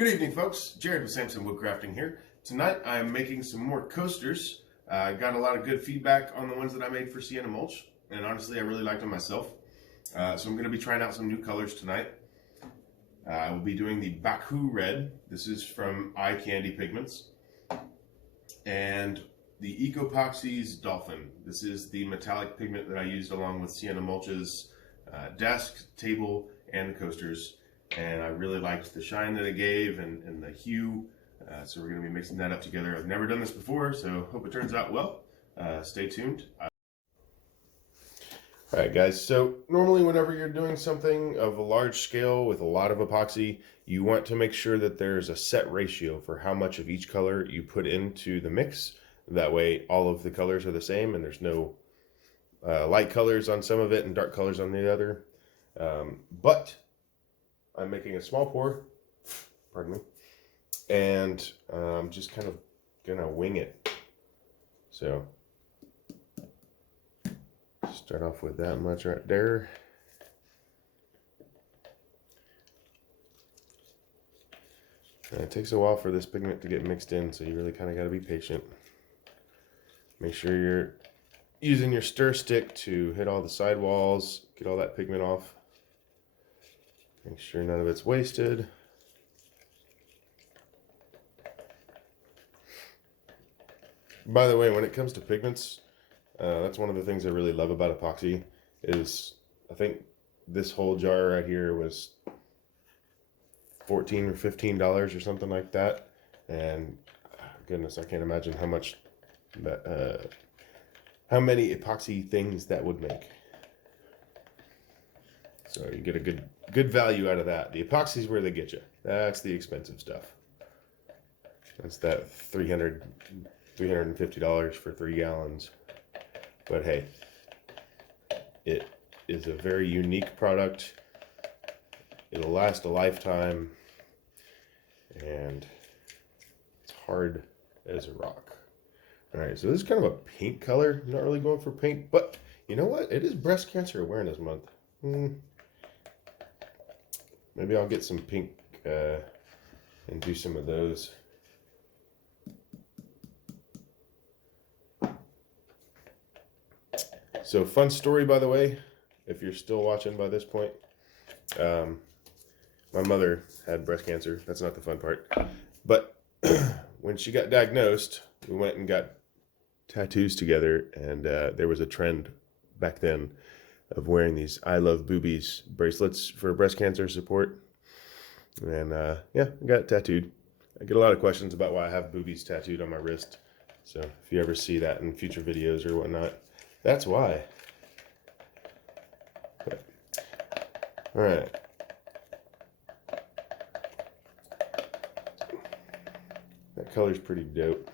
Good evening, folks. Jared with Samson Woodcrafting here. Tonight I'm making some more coasters. I got a lot of good feedback on the ones that I made for Sienna Mulch, and honestly I really liked them myself. So I'm going to be trying out some new colors tonight. I will be doing the Baku Red. This is from Eye Candy Pigments. And the epoxy's Dolphin. This is the metallic pigment that I used along with Sienna Mulch's desk, table, and the coasters. And I really liked the shine that it gave and the hue. So we're going to be mixing that up together. I've never done this before, so hope it turns out well. Stay tuned. Alright guys, so normally whenever you're doing something of a large scale with a lot of epoxy, you want to make sure that there's a set ratio for how much of each color you put into the mix. That way all of the colors are the same and there's no light colors on some of it and dark colors on the other. But I'm making a small pour, pardon me, and I'm just kind of gonna wing it. So start off with that much right there. And it takes a while for this pigment to get mixed in, so you really kind of got to be patient. Make sure you're using your stir stick to hit all the sidewalls, get all that pigment off. Make sure none of it's wasted. By the way, when it comes to pigments, that's one of the things I really love about epoxy is I think this whole jar right here was $14 or $15 or something like that. And goodness, I can't imagine how much that, how many epoxy things that would make. So you get a good value out of that. The epoxy is where they get you. That's the expensive stuff. That's that $350 for 3 gallons. But hey, it is a very unique product. It'll last a lifetime, and it's hard as a rock. All right, so this is kind of a pink color. I'm not really going for pink, but you know what? It is Breast Cancer Awareness Month. Maybe I'll get some pink and do some of those. So fun story, by the way, if you're still watching by this point. My mother had breast cancer. That's not the fun part. But when she got diagnosed, we went and got tattoos together, and there was a trend back then of wearing these I Love Boobies bracelets for breast cancer support. And yeah, I got it tattooed. I get a lot of questions about why I have boobies tattooed on my wrist. So if you ever see that in future videos or whatnot, that's why. But, all right. That color's pretty dope.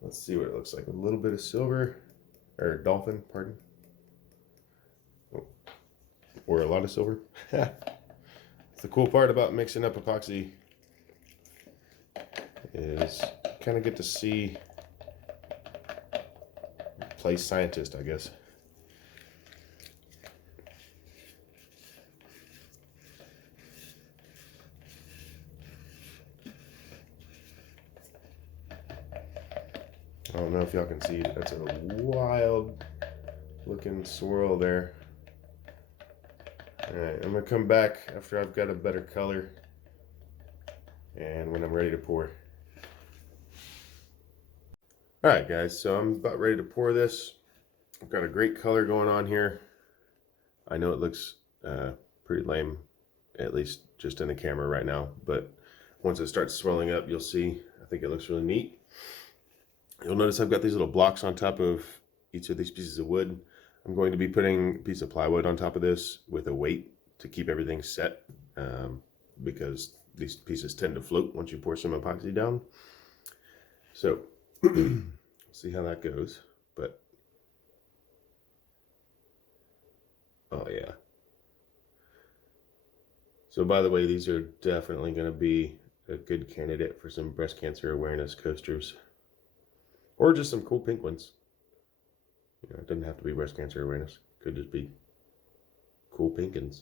Let's see what it looks like. A little bit of silver. Or dolphin, pardon. Oh, or a lot of silver. The cool part about mixing up epoxy is you kind of get to see, play scientist, I guess. I don't know if y'all can see, that's a wild looking swirl there. Alright, I'm going to come back after I've got a better color and when I'm ready to pour. Alright guys, so I'm about ready to pour this. I've got a great color going on here. I know it looks pretty lame, at least just in the camera right now, but once it starts swirling up, you'll see, I think it looks really neat. You'll notice I've got these little blocks on top of each of these pieces of wood. I'm going to be putting a piece of plywood on top of this with a weight to keep everything set because these pieces tend to float once you pour some epoxy down. So, see how that goes. But, oh yeah. So by the way, these are definitely going to be a good candidate for some breast cancer awareness coasters. Or just some cool pink ones. You know, it doesn't have to be breast cancer awareness. Could just be cool pinkins.